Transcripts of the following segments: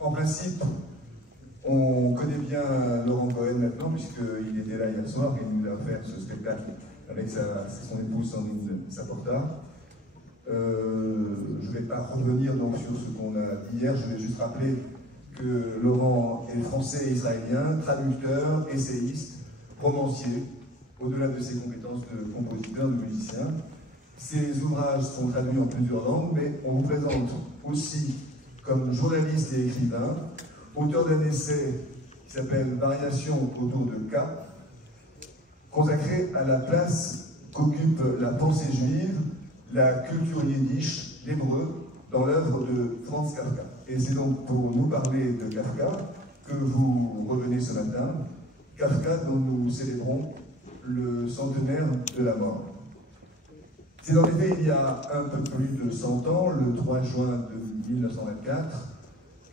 En principe, on connaît bien Laurent Cohen maintenant, puisqu'il était là hier soir et il nous a offert ce spectacle avec son épouse Sandrine Saporta. Je ne vais pas revenir donc sur ce qu'on a dit hier, je vais juste rappeler que Laurent est français et israélien, traducteur, essayiste, romancier, au-delà de ses compétences de compositeur, de musicien. Ses ouvrages sont traduits en plusieurs langues, mais on vous présente aussi comme journaliste et écrivain, auteur d'un essai qui s'appelle « Variations autour de Cap », consacré à la place qu'occupe la pensée juive, la culture yiddish, l'hébreu, dans l'œuvre de Franz Kafka. Et c'est donc pour nous parler de Kafka que vous revenez ce matin, Kafka dont nous célébrons le centenaire de la mort. C'est en effet il y a un peu plus de 100 ans, le 3 juin de 1924,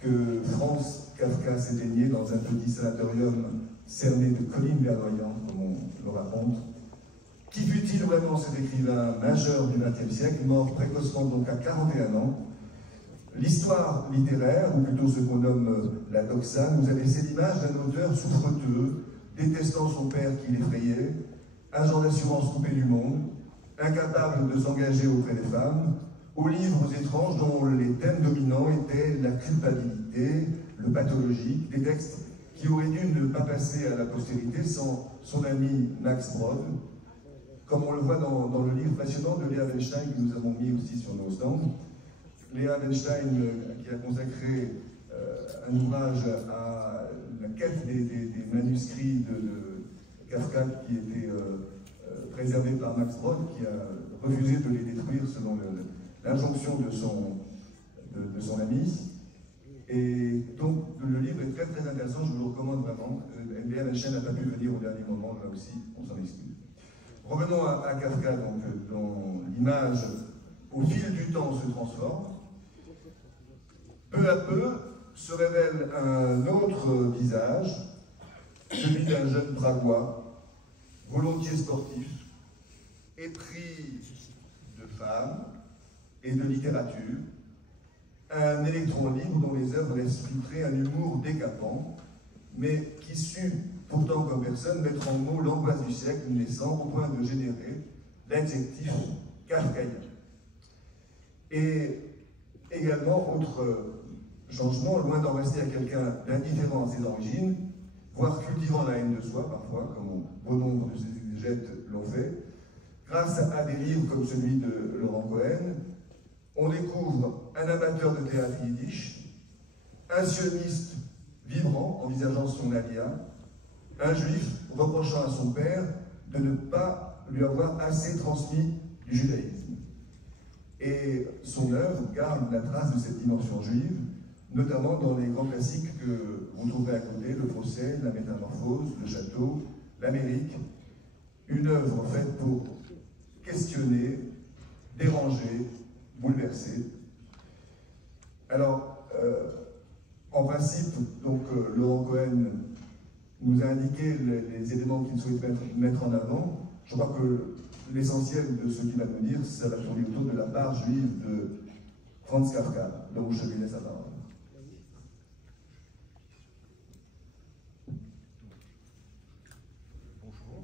que Franz Kafka s'éteignait dans un petit sanatorium cerné de collines verdoyantes, comme on le raconte. Qui fut-il vraiment cet écrivain majeur du XXe siècle, mort précocement donc à 41 ans? L'histoire littéraire, ou plutôt ce qu'on nomme la doxa, nous a laissé l'image d'un auteur souffreteux, détestant son père qui l'effrayait, agent d'assurance coupé du monde, incapable de s'engager auprès des femmes, aux livres étranges dont les thèmes dominants étaient la culpabilité, le pathologique, des textes qui auraient dû ne pas passer à la postérité sans son ami Max Brod, comme on le voit dans le livre passionnant de Léa Weinstein que nous avons mis aussi sur nos stands. Léa Weinstein qui a consacré un ouvrage à la quête des manuscrits de Kafka qui étaient préservés par Max Brod, qui a refusé de les détruire selon l'injonction de son ami. Et donc le livre est très très intéressant, je vous le recommande vraiment. Léa Weinstein n'a pas pu venir au dernier moment, là aussi, on s'en excuse. Revenons à Kafka, donc, dont l'image, au fil du temps, se transforme. Peu à peu, se révèle un autre visage, celui d'un jeune Pragois, volontiers sportif, épris de femmes et de littérature, un électron libre dont les œuvres laissent filtrer un humour décapant, mais qui sut, pourtant comme personne, mettre en mots l'angoisse du siècle naissant au point de générer l'adjectif kafkaïen. Et également, autre changement, loin d'en rester à quelqu'un d'indifférent à ses origines, voire cultivant la haine de soi parfois, comme bon nombre de ses exégètes l'ont fait, grâce à des livres comme celui de Laurent Cohen, on découvre un amateur de théâtre yiddish, un sioniste vibrant, envisageant son alia, un juif reprochant à son père de ne pas lui avoir assez transmis du judaïsme. Et son œuvre garde la trace de cette dimension juive, notamment dans les grands classiques que vous trouverez à côté, le procès, la métamorphose, le château, l'Amérique, une œuvre faite pour questionner, déranger, bouleverser. Alors, en principe, donc, Laurent Cohen nous a indiqué les éléments qu'il souhaite mettre en avant. Je crois que l'essentiel de ce qu'il va nous dire, ça va tourner autour de la part juive de Franz Kafka, donc je lui laisse la parole. Bonjour.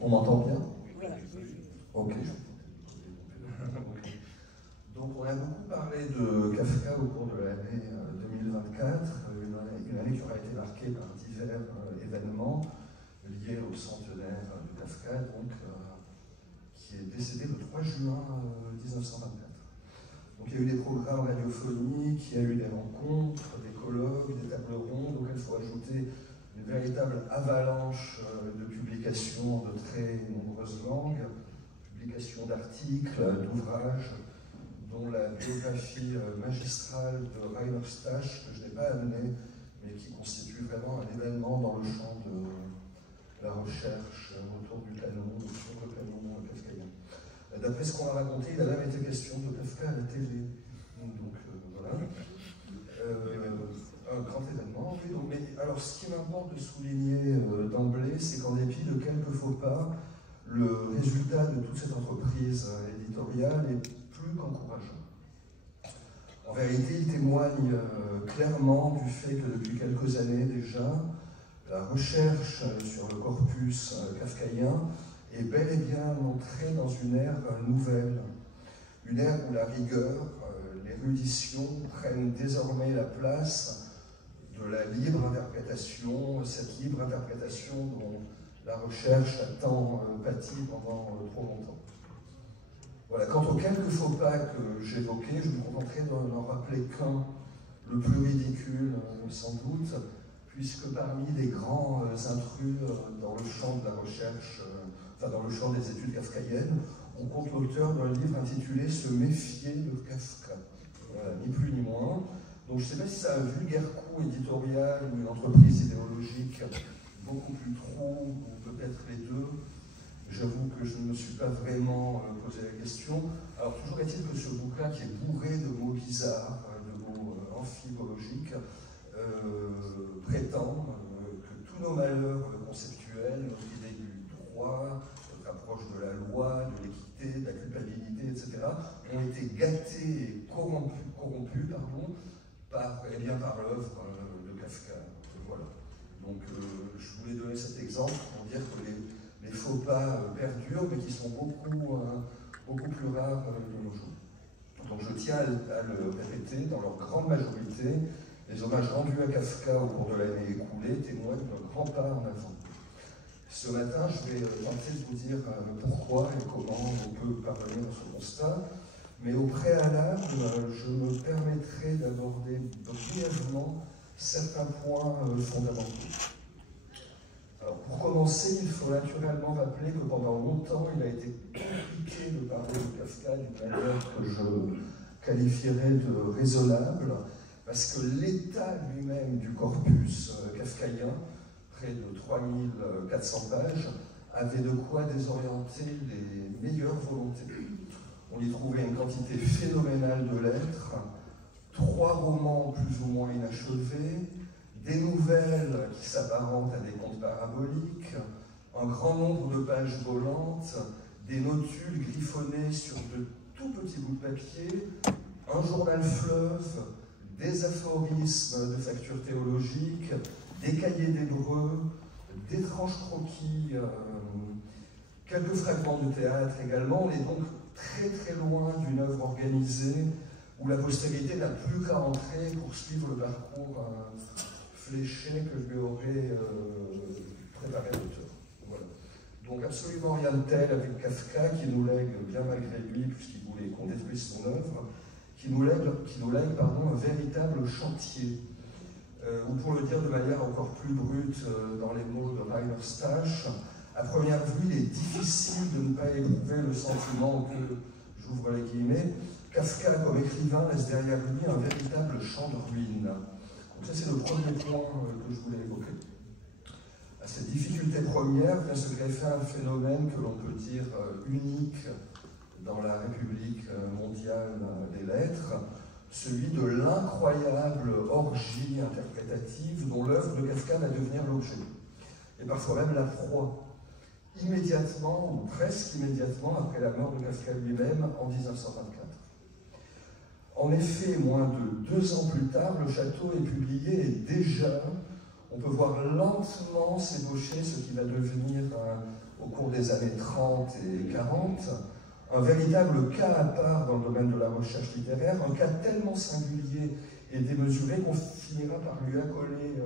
On m'entend bien? Ok. Donc on a beaucoup parlé de Kafka au cours de l'année 2024, une année qui aura été marquée par divers événements liés au centenaire de Kafka, donc, qui est décédé le 3 juin 1924. Donc il y a eu des programmes radiophoniques, il y a eu des rencontres, des colloques, des tables rondes, auxquelles il faut ajouter une véritable avalanche de publications de très nombreuses langues, publications d'articles, d'ouvrages, dont la biographie magistrale de Rainer Stasch, que je n'ai pas amenée, mais qui constitue vraiment un événement dans le champ de la recherche autour du canon, sur le canon kafkaïen. D'après ce qu'on a raconté, il a même été question de Kafka à la télé. Donc voilà. Un grand événement. Oui, donc, mais alors ce qui m'importe de souligner d'emblée, c'est qu'en dépit de quelques faux pas, le résultat de toute cette entreprise éditoriale est plus qu'encourageant. En vérité, il témoigne clairement du fait que depuis quelques années déjà, la recherche sur le corpus kafkaïen est bel et bien entrée dans une ère nouvelle, une ère où la rigueur, l'érudition prennent désormais la place de la libre interprétation, cette libre interprétation dont la recherche a tant pâti pendant trop longtemps. Voilà, quant aux quelques faux pas que j'évoquais, je me contenterai d'en rappeler qu'un, le plus ridicule sans doute, puisque parmi les grands intrus dans le champ de la recherche, enfin dans le champ des études kafkaïennes, on compte l'auteur d'un livre intitulé « Se méfier de Kafka ». Voilà, ni plus ni moins. Donc je ne sais pas si c'est un vulgaire coup éditorial ou une entreprise idéologique beaucoup plus trop, ou peut-être les deux. J'avoue que je ne me suis pas vraiment posé la question. Alors toujours est-il que ce bouquin, qui est bourré de mots bizarres, de mots amphibologiques, prétend que tous nos malheurs conceptuels, notre idée du droit, notre approche de la loi, de l'équité, de la culpabilité, etc., ont été gâtés et corrompus par l'œuvre de Kafka. Voilà. Donc je voulais donner cet exemple pour dire que les faux pas perdurent, mais qui sont beaucoup plus rares de nos jours. Donc je tiens à le répéter, dans leur grande majorité, les hommages rendus à Kafka au cours de l'année écoulée témoignent d'un grand pas en avant. Ce matin, je vais tenter de vous dire pourquoi et comment on peut parvenir à ce constat, mais au préalable, je me permettrai d'aborder brièvement certains points fondamentaux. Alors, pour commencer, il faut naturellement rappeler que pendant longtemps, il a été compliqué de parler de Kafka d'une manière que je qualifierais de raisonnable, parce que l'état lui-même du corpus kafkaïen, près de 3400 pages, avait de quoi désorienter les meilleures volontés. On y trouvait une quantité phénoménale de lettres, 3 romans plus ou moins inachevés, des nouvelles qui s'apparentent à des contes paraboliques, un grand nombre de pages volantes, des notules griffonnés sur de tout petits bouts de papier, un journal fleuve, des aphorismes de facture théologique, des cahiers d'hébreu, d'étranges croquis, quelques fragments de théâtre également. On est donc très très loin d'une œuvre organisée où la postérité n'a plus qu'à entrer pour suivre le parcours fléché que je lui aurais préparé l'auteur. Voilà. Donc absolument rien de tel avec Kafka, qui nous lègue, bien malgré lui, puisqu'il voulait qu'on détruise son œuvre, qui nous lègue un véritable chantier. Ou pour le dire de manière encore plus brute dans les mots de Rainer Stasch, à première vue, il est difficile de ne pas éprouver le sentiment que, j'ouvre les guillemets, Kafka, comme écrivain, laisse derrière lui un véritable champ de ruines. Donc ça, c'est le premier point que je voulais évoquer. À cette difficulté première vient se greffer un phénomène que l'on peut dire unique dans la République mondiale des lettres, celui de l'incroyable orgie interprétative dont l'œuvre de Kafka va devenir l'objet, et parfois même la proie, immédiatement, ou presque immédiatement, après la mort de Kafka lui-même en 1924. En effet, moins de 2 ans plus tard, Le Château est publié et déjà, on peut voir lentement s'ébaucher ce qui va devenir, au cours des années 30 et 40, un véritable cas à part dans le domaine de la recherche littéraire, un cas tellement singulier et démesuré qu'on finira par lui accoler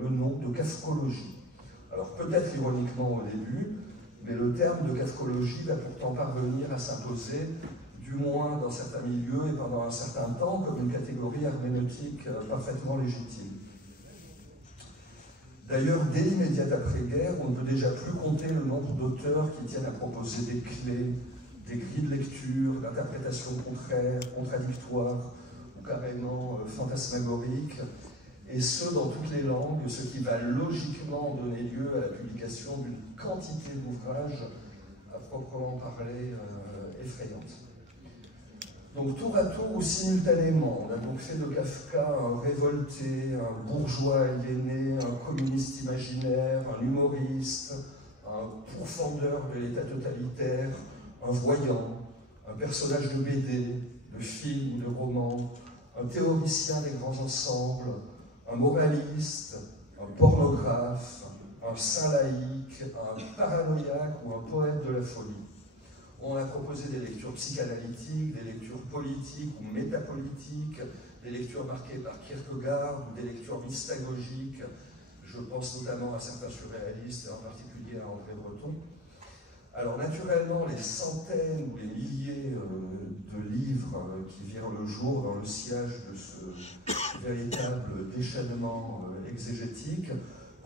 le nom de kafkologie. Alors peut-être ironiquement au début, mais le terme de kafkologie va pourtant parvenir à s'imposer, du moins dans certains milieux et pendant un certain temps, comme une catégorie herméneutique parfaitement légitime. D'ailleurs, dès l'immédiate après-guerre, on ne peut déjà plus compter le nombre d'auteurs qui tiennent à proposer des clés, des grilles de lecture, d'interprétations contraires, contradictoires ou carrément fantasmagoriques, et ce dans toutes les langues, ce qui va logiquement donner lieu à la publication d'une quantité d'ouvrages à proprement parler effrayantes. Donc tour à tour ou simultanément, on a donc fait de Kafka un révolté, un bourgeois aliéné, un communiste imaginaire, un humoriste, un pourfendeur de l'État totalitaire, un voyant, un personnage de BD, de film, de roman, un théoricien des grands ensembles, un moraliste, un pornographe, un saint laïque, un paranoïaque ou un poète de la folie. On a proposé des lectures psychanalytiques, des lectures politiques ou métapolitiques, des lectures marquées par Kierkegaard ou des lectures mystagogiques. Je pense notamment à certains surréalistes, et en particulier à André Breton. Alors naturellement, les centaines ou les milliers de livres qui virent le jour dans le sillage de ce véritable déchaînement exégétique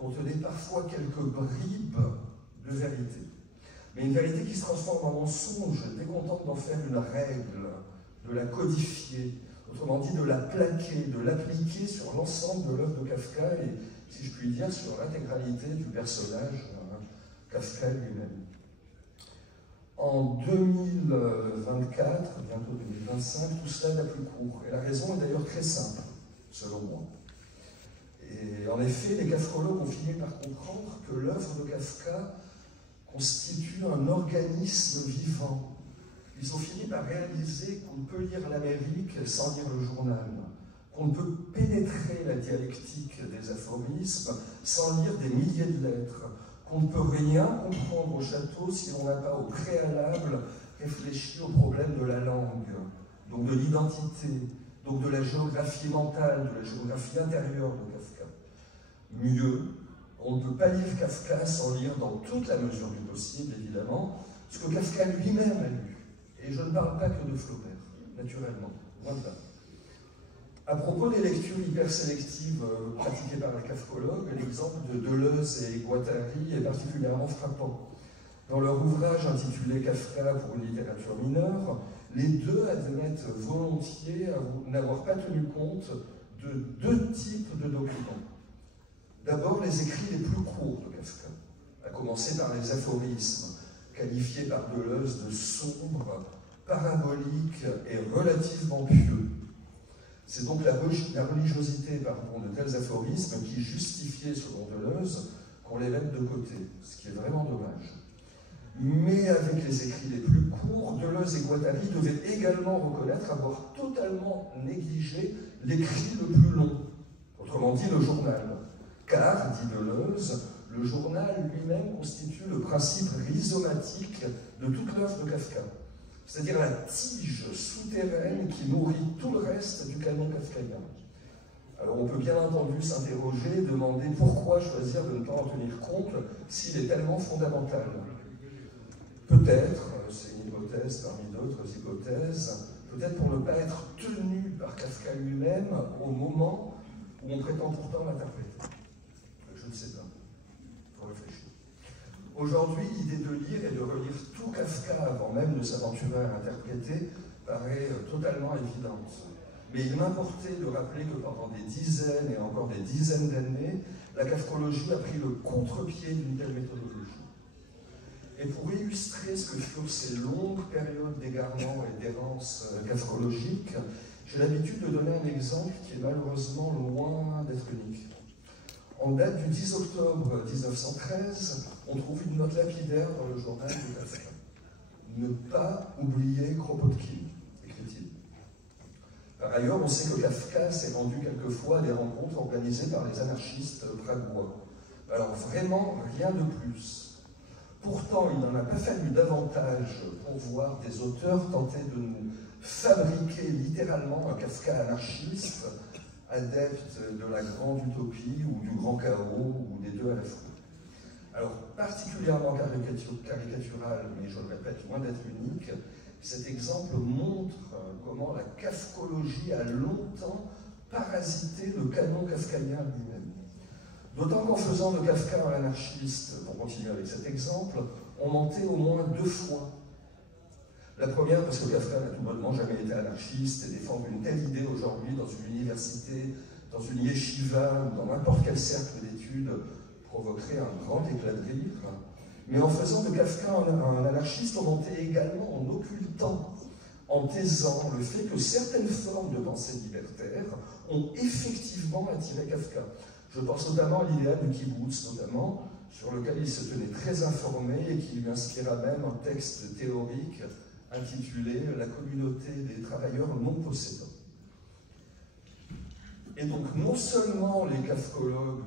contenaient parfois quelques bribes de vérité. Mais une vérité qui se transforme en mensonge dès qu'on tente d'en faire une règle, de la codifier, autrement dit de la plaquer, de l'appliquer sur l'ensemble de l'œuvre de Kafka et, si je puis dire, sur l'intégralité du personnage Kafka lui-même. En 2024, bientôt 2025, tout cela n'a plus cours. Et la raison est d'ailleurs très simple, selon moi. Et en effet, les kafkologues ont fini par comprendre que l'œuvre de Kafka constitue un organisme vivant. Ils ont fini par réaliser qu'on ne peut lire l'Amérique sans lire le journal, qu'on ne peut pénétrer la dialectique des aphorismes sans lire des milliers de lettres, qu'on ne peut rien comprendre au château si on n'a pas au préalable réfléchi au problème de la langue, donc de l'identité, donc de la géographie mentale, de la géographie intérieure de Kafka. Mieux, on ne peut pas lire Kafka sans lire, dans toute la mesure du possible, évidemment, ce que Kafka lui-même a lu. Et je ne parle pas que de Flaubert, naturellement, loin de là. À propos des lectures hypersélectives pratiquées par les kafkologues, l'exemple de Deleuze et Guattari est particulièrement frappant. Dans leur ouvrage intitulé Kafka pour une littérature mineure, les deux admettent volontiers n'avoir pas tenu compte de deux types de documents. D'abord, les écrits les plus courts de Kafka, à commencer par les aphorismes, qualifiés par Deleuze de sombres, paraboliques et relativement pieux. C'est donc la religiosité de tels aphorismes qui justifiait, selon Deleuze, qu'on les mette de côté, ce qui est vraiment dommage. Mais avec les écrits les plus courts, Deleuze et Guattari devaient également reconnaître avoir totalement négligé l'écrit le plus long, autrement dit le journal. Car, dit Deleuze, le journal lui-même constitue le principe rhizomatique de toute l'œuvre de Kafka, c'est-à-dire la tige souterraine qui nourrit tout le reste du canon kafkaïen. Alors on peut bien entendu s'interroger, demander pourquoi choisir de ne pas en tenir compte s'il est tellement fondamental. Peut-être, c'est une hypothèse parmi d'autres hypothèses, peut-être pour ne pas être tenu par Kafka lui-même au moment où on prétend pourtant l'interpréter. Je ne sais pas. Il faut réfléchir. Aujourd'hui, l'idée de lire et de relire tout Kafka avant même de s'aventurer à l'interpréter paraît totalement évidente. Mais il m'importait de rappeler que pendant des dizaines et encore des dizaines d'années, la kafkologie a pris le contre-pied d'une telle méthodologie. Et pour illustrer ce que furent ces longues périodes d'égarement et d'errance kafkologique, j'ai l'habitude de donner un exemple qui est malheureusement loin d'être unique. En date du 10 octobre 1913, on trouve une note lapidaire dans le journal de Kafka. « Ne pas oublier Kropotkin », écrit-il. Par ailleurs, on sait que Kafka s'est rendu quelquefois à des rencontres organisées par les anarchistes pragois. Alors vraiment, rien de plus. Pourtant, il n'en a pas fallu davantage pour voir des auteurs tenter de nous fabriquer littéralement un Kafka anarchiste, adepte de la grande utopie ou du grand chaos ou des deux à la fois. Alors, particulièrement caricatural, mais je le répète, loin d'être unique, cet exemple montre comment la kafkologie a longtemps parasité le canon kafkaïen lui-même. D'autant qu'en faisant de Kafka un anarchiste, pour continuer avec cet exemple, on mentait au moins deux fois. La première, parce que Kafka n'a tout bonnement jamais été anarchiste et défendre une telle idée aujourd'hui dans une université, dans une yeshiva ou dans n'importe quel cercle d'études provoquerait un grand éclat de rire. Mais en faisant de Kafka un anarchiste, on mentait également en occultant, en taisant le fait que certaines formes de pensée libertaire ont effectivement attiré Kafka. Je pense notamment à l'idéal du kibbutz, notamment, sur lequel il se tenait très informé et qui lui inspira même un texte théorique intitulé « La communauté des travailleurs non possédants ». Et donc, non seulement les kafkologues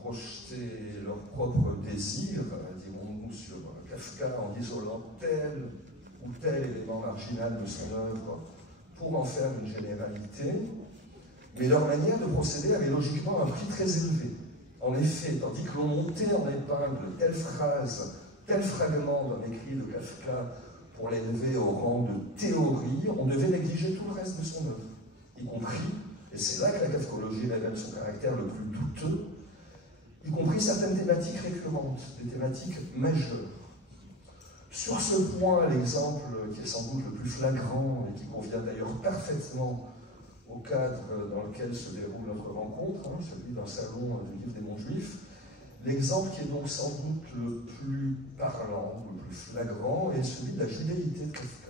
projetaient leurs propres désirs, dirons-nous, sur Kafka en isolant tel ou tel élément marginal de son œuvre pour en faire une généralité, mais leur manière de procéder avait logiquement un prix très élevé. En effet, tandis que l'on montait en épingle telle phrase, tel fragment d'un écrit de Kafka pour l'élever au rang de théorie, on devait négliger tout le reste de son œuvre, y compris, et c'est là que la kafkologie révèle son caractère le plus douteux, y compris certaines thématiques récurrentes, des thématiques majeures. Sur ce point, l'exemple qui est sans doute le plus flagrant et qui convient d'ailleurs parfaitement au cadre dans lequel se déroule notre rencontre, celui d'un salon du livre des monts juifs, l'exemple qui est donc sans doute le plus parlant, le plus flagrant, est celui de la judéité de Kafka.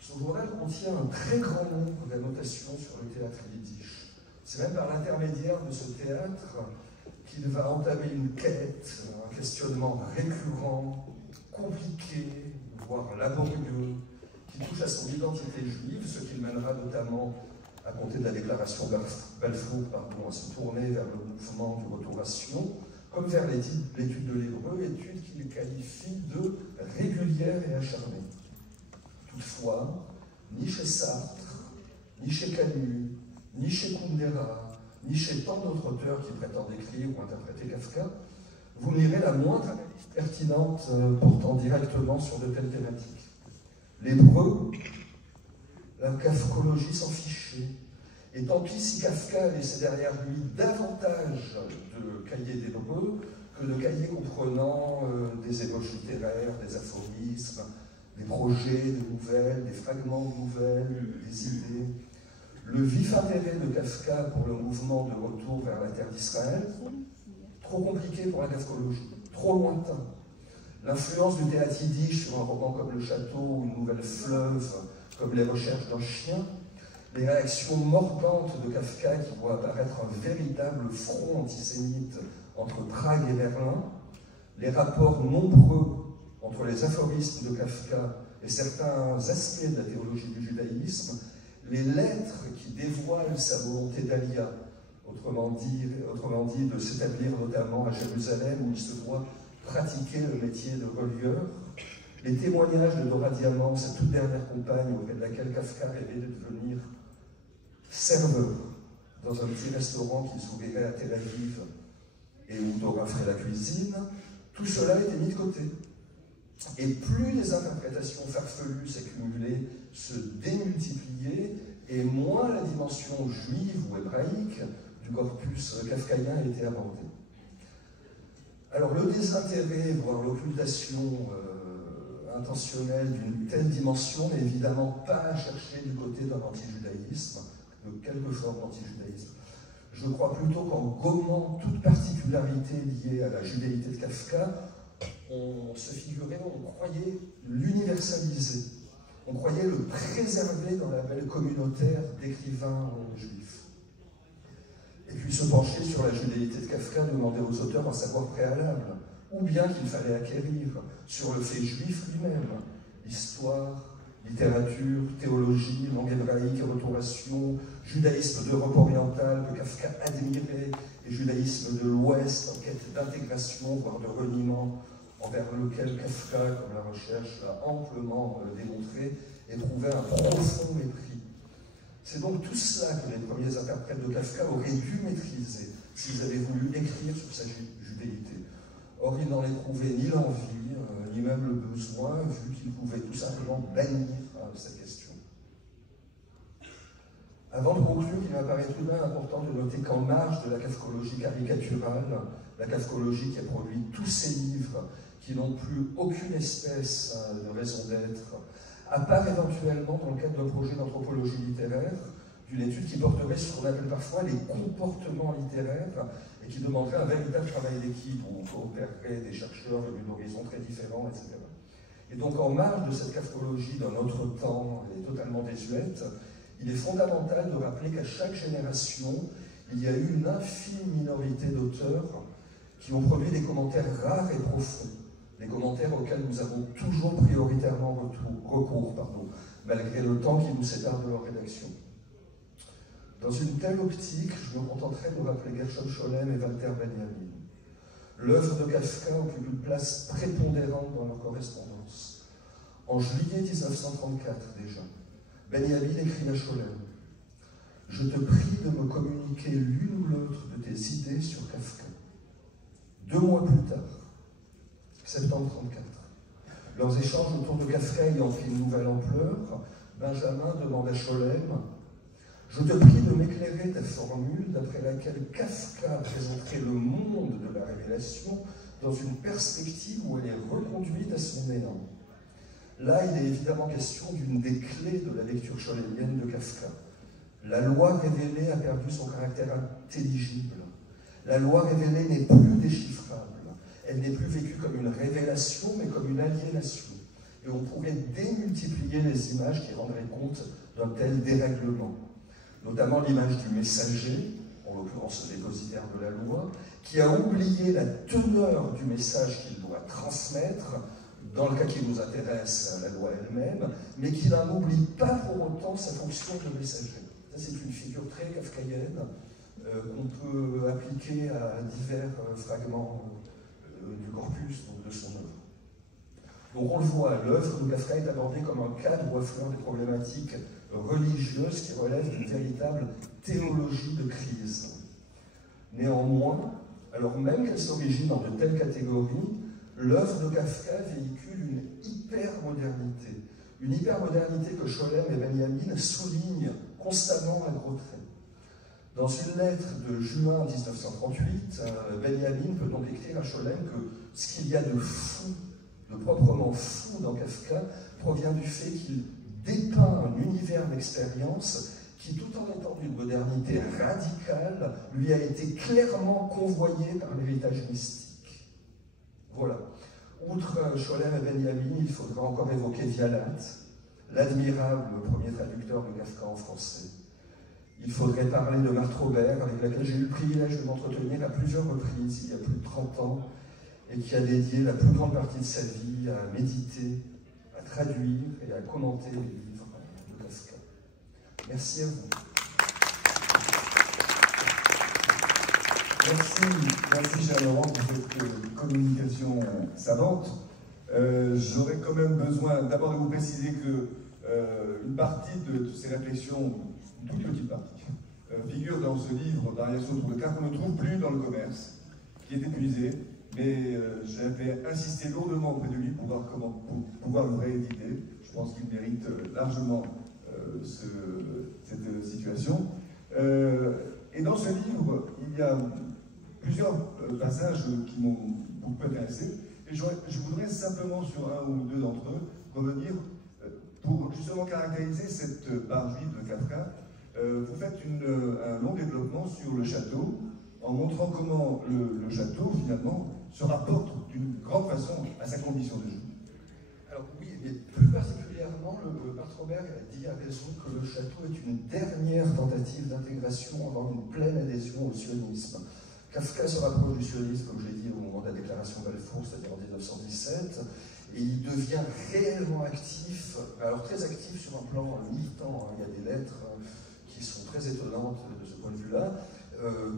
Son journal contient un très grand nombre d'annotations sur le théâtre yiddish. C'est même par l'intermédiaire de ce théâtre qu'il va entamer une quête, un questionnement récurrent, compliqué, voire laborieux, qui touche à son identité juive, ce qui le mènera notamment à compter de la déclaration Balfour, à se tourner vers le mouvement du retour à Sion, comme vers l'étude de l'hébreu, étude qu'il qualifie de régulière et acharnée. Toutefois, ni chez Sartre, ni chez Camus, ni chez Kundera, ni chez tant d'autres auteurs qui prétendent écrire ou interpréter Kafka, vous ne lirez la moindre analyse pertinente portant directement sur de telles thématiques. L'hébreu, la kafkologie s'en fichait. Et tant pis si Kafka laissait derrière lui davantage de cahiers d'hébreu que de cahiers comprenant des ébauches littéraires, des aphorismes, des projets de nouvelles, des fragments de nouvelles, des idées. Le vif intérêt de Kafka pour le mouvement de retour vers la terre d'Israël, trop compliqué pour la kafkologie, trop lointain. L'influence du théâtre yiddish sur un roman comme Le Château ou une nouvelle fleuve comme Les Recherches d'un chien, les réactions mordantes de Kafka qui voient apparaître un véritable front antisémite entre Prague et Berlin, les rapports nombreux entre les aphorismes de Kafka et certains aspects de la théologie du judaïsme, les lettres qui dévoilent sa volonté d'Alia, autrement dit de s'établir notamment à Jérusalem où il se voit pratiquer le métier de relieur, les témoignages de Dora Diamant, sa toute dernière compagne auprès de laquelle Kafka rêvait de devenir serveur dans un petit restaurant qui s'ouvrirait à Tel Aviv et où Dora ferait la cuisine, tout cela était mis de côté. Et plus les interprétations farfelues s'accumulaient, se démultipliaient, et moins la dimension juive ou hébraïque du corpus kafkaïen était abordée. Alors le désintérêt, voire l'occultation intentionnelle d'une telle dimension n'est évidemment pas à chercher du côté d'un antijudaïsme, de quelque forme d'antijudaïsme. Je crois plutôt qu'en gommant toute particularité liée à la judéité de Kafka, on se figurait, on croyait l'universaliser, on croyait le préserver dans la belle communautaire d'écrivains juifs. Et puis se pencher sur la judéité de Kafka demandait aux auteurs un savoir préalable, ou bien qu'il fallait acquérir sur le fait juif lui-même, l'histoire, littérature, théologie, langue hébraïque et retournation, judaïsme d'Europe orientale que Kafka admirait, et judaïsme de l'Ouest en quête d'intégration, voire de reniement, envers lequel Kafka, comme la recherche l'a amplement démontré, éprouvait un profond mépris. C'est donc tout cela que les premiers interprètes de Kafka auraient dû maîtriser s'ils avaient voulu écrire sur sa judéité. Or, ils n'en éprouvaient ni l'envie, ni même le besoin, vu qu'ils pouvaient tout simplement bannir cette question. Avant de conclure, il m'apparaît tout de même important de noter qu'en marge de la kafkologie caricaturale, la kafkologie qui a produit tous ces livres qui n'ont plus aucune espèce de raison d'être, apparaît éventuellement dans le cadre d'un projet d'anthropologie littéraire, d'une étude qui porterait sur ce qu'on appelle parfois les comportements littéraires et qui demanderait un véritable travail d'équipe où on coopérerait des chercheurs venus d'horizons très différents, etc. Et donc en marge de cette kafkologie d'un autre temps et totalement désuète, il est fondamental de rappeler qu'à chaque génération, il y a eu une infime minorité d'auteurs qui ont produit des commentaires rares et profonds, des commentaires auxquels nous avons toujours prioritairement recours, malgré le temps qui nous sépare de leur rédaction. Dans une telle optique, je me contenterai de rappeler Gershom Scholem et Walter Benjamin. L'œuvre de Kafka occupe une place prépondérante dans leur correspondance. En juillet 1934 déjà, Benjamin écrit à Scholem « Je te prie de me communiquer l'une ou l'autre de tes idées sur Kafka. » 2 mois plus tard, septembre 1934, leurs échanges autour de Kafka ayant pris une nouvelle ampleur, Benjamin demande à Scholem « Je te prie de m'éclairer ta formule d'après laquelle Kafka présenterait le monde de la révélation dans une perspective où elle est reconduite à son néant. » Là, il est évidemment question d'une des clés de la lecture scholemienne de Kafka. La loi révélée a perdu son caractère intelligible. La loi révélée n'est plus déchiffrable. Elle n'est plus vécue comme une révélation, mais comme une aliénation. Et on pourrait démultiplier les images qui rendraient compte d'un tel dérèglement. Notamment l'image du messager, en l'occurrence le dépositaire de la loi, qui a oublié la teneur du message qu'il doit transmettre, dans le cas qui nous intéresse, la loi elle-même, mais qui n'en oublie pas pour autant sa fonction de messager. C'est une figure très kafkaïenne qu'on peut appliquer à divers fragments du corpus de son œuvre. Donc on le voit, l'œuvre de Kafka est abordée comme un cadre où affleurent des problématiques religieuses qui relèvent d'une véritable théologie de crise. Néanmoins, alors même qu'elle s'origine dans de telles catégories, l'œuvre de Kafka véhicule une hypermodernité. Une hypermodernité que Scholem et Benjamin soulignent constamment à gros traits. Dans une lettre de juin 1938, Benjamin peut donc écrire à Scholem que ce qu'il y a de fou, de proprement fou dans Kafka, provient du fait qu'il dépeint un univers d'expérience qui, tout en étant d'une modernité radicale, lui a été clairement convoyé par l'héritage mystique. Voilà. Outre Scholem et Benjamin, il faudra encore évoquer Vialat, l'admirable premier traducteur de Kafka en français. Il faudrait parler de Marthe Robert, avec laquelle j'ai eu le privilège de m'entretenir à plusieurs reprises, il y a plus de 30 ans, et qui a dédié la plus grande partie de sa vie à méditer, à traduire et à commenter les livres de Kafka. Merci à vous. Merci cher Laurent pour cette communication savante. J'aurais quand même besoin d'abord de vous préciser que une partie de ces réflexions, une toute petite partie, figure dans ce livre Variations autour de cas qu'on ne trouve plus dans le commerce, qui est épuisé, mais j'avais insisté lourdement auprès de lui pour pouvoir le rééditer. Je pense qu'il mérite largement cette situation. Et dans ce livre, il y a plusieurs passages qui m'ont beaucoup intéressé, et je voudrais simplement sur un ou deux d'entre eux revenir pour justement caractériser cette part juive de Kafka. Vous faites un long développement sur le château, en montrant comment le château, finalement, se rapporte d'une grande façon à sa condition de juif. Alors oui, mais plus particulièrement, Marthe Robert a dit à raison que le château est une dernière tentative d'intégration avant une pleine adhésion au sionisme. Kafka se rapproche du sionisme, comme je l'ai dit, au moment de la déclaration Balfour, c'est-à-dire en 1917, et il devient réellement actif, alors très actif sur un plan militant. Il y a des lettres qui sont très étonnantes de ce point de vue-là,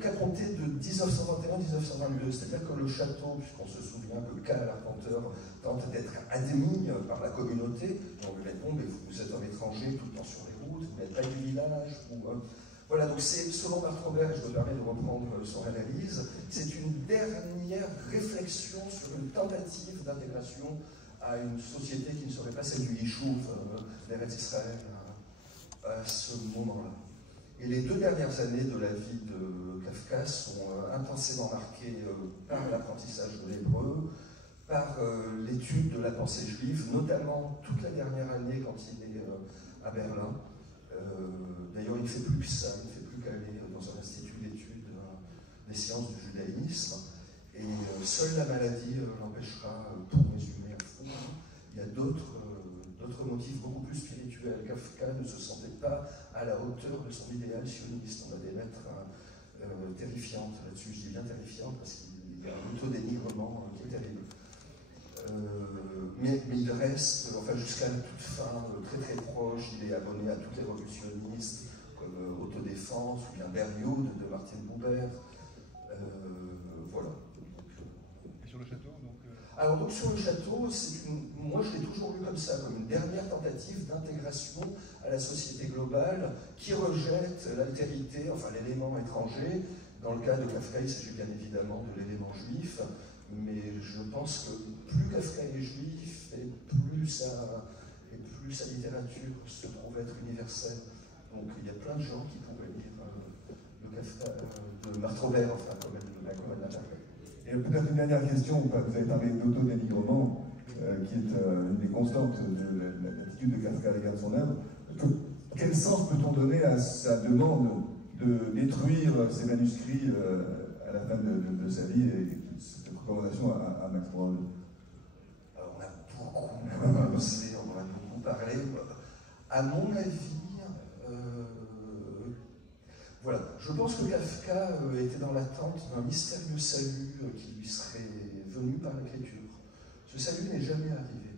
qu'à compter de 1921-1922, c'est-à-dire que le château, puisqu'on se souvient que Karl Arpenteur tente d'être admis par la communauté, on lui répond, mais vous êtes un étranger tout le temps sur les routes, vous n'êtes pas du village, voilà, donc c'est, selon Marthe Robert, et je me permets de reprendre son analyse, c'est une dernière réflexion sur une tentative d'intégration à une société qui ne serait pas celle du Yishuv, d'Eretz Israël, à ce moment-là. Et les 2 dernières années de la vie de Kafka sont intensément marquées par l'apprentissage de l'hébreu, par l'étude de la pensée juive, notamment toute la dernière année quand il est à Berlin. D'ailleurs, il ne fait plus que ça, il ne fait plus qu'aller dans un institut d'études des sciences du judaïsme. Et seule la maladie l'empêchera, pour résumer à fond. Il y a d'autres motifs beaucoup plus spirituels. Kafka ne se sentait pas à la hauteur de son idéal sioniste. On a des lettres terrifiantes là-dessus. Je dis bien terrifiantes parce qu'il y a un auto-dénigrement qui est terrible. Mais il reste, enfin jusqu'à la toute fin, très très proche. Il est abonné à toutes les revues sionistes, comme Autodéfense ou bien Berlioz de Martine Buber. Voilà. Et sur le château Alors donc sur le château, moi je l'ai toujours lu comme ça, comme une dernière tentative d'intégration à la société globale qui rejette l'altérité, enfin l'élément étranger. Dans le cas de Kafka, il s'agit bien évidemment de l'élément juif, mais je pense que plus Kafka est juif et plus sa littérature se trouve être universelle. Donc il y a plein de gens qui pourraient lire le Kafka de Marthe Robert, enfin comme elle l'a fait. Et peut-être une dernière question, vous avez parlé d'autodénigrement, qui est une des constantes de l'attitude de Kafka à l'égard de son œuvre. Quel sens peut-on donner à sa demande de détruire ses manuscrits à la fin de sa vie et cette recommandation à Max Brod? Alors on a beaucoup pensé, on en a beaucoup parlé. À mon avis, voilà, je pense que Kafka était dans l'attente d'un mystérieux salut qui lui serait venu par l'écriture. Ce salut n'est jamais arrivé.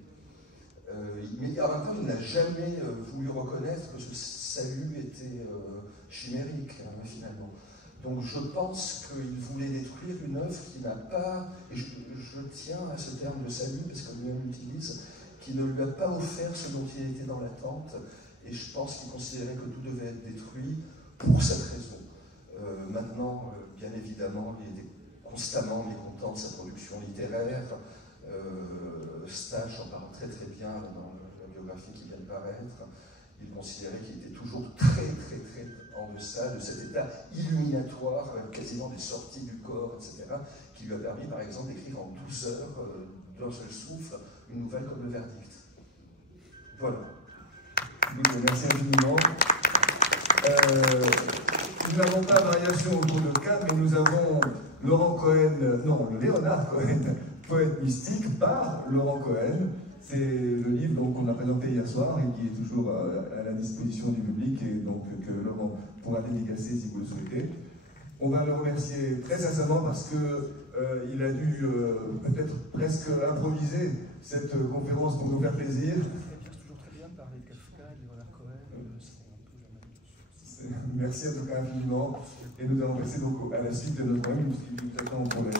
Mais en même temps, il n'a jamais voulu reconnaître que ce salut était chimérique, finalement. Donc je pense qu'il voulait détruire une œuvre qui n'a pas, et je tiens à ce terme de salut, parce que lui-même l'utilise, qui ne lui a pas offert ce dont il était dans l'attente, et je pense qu'il considérait que tout devait être détruit pour cette raison. Maintenant, bien évidemment, il était constamment mécontent de sa production littéraire. Stache en parle très très bien dans la biographie qui vient de paraître. Il considérait qu'il était toujours très en deçà de cet état illuminatoire, quasiment des sorties du corps, etc., qui lui a permis par exemple d'écrire en 12 heures, d'un seul souffle, une nouvelle comme Le Verdict. Voilà. Merci infiniment. Nous n'avons pas variation autour de cadre, mais nous avons Léonard Cohen, poète mystique, par Laurent Cohen. C'est le livre qu'on a présenté hier soir et qui est toujours à la disposition du public et donc que Laurent pourra dédicacer si vous le souhaitez. On va le remercier très sincèrement parce qu'il a dû peut-être presque improviser cette conférence pour nous faire plaisir. C'est toujours très bien de parler de Kafka, de Léonard Cohen, c'est un peu jamais. Merci en tout cas infiniment et nous allons passer donc à la suite de notre ami qui nous attend pour la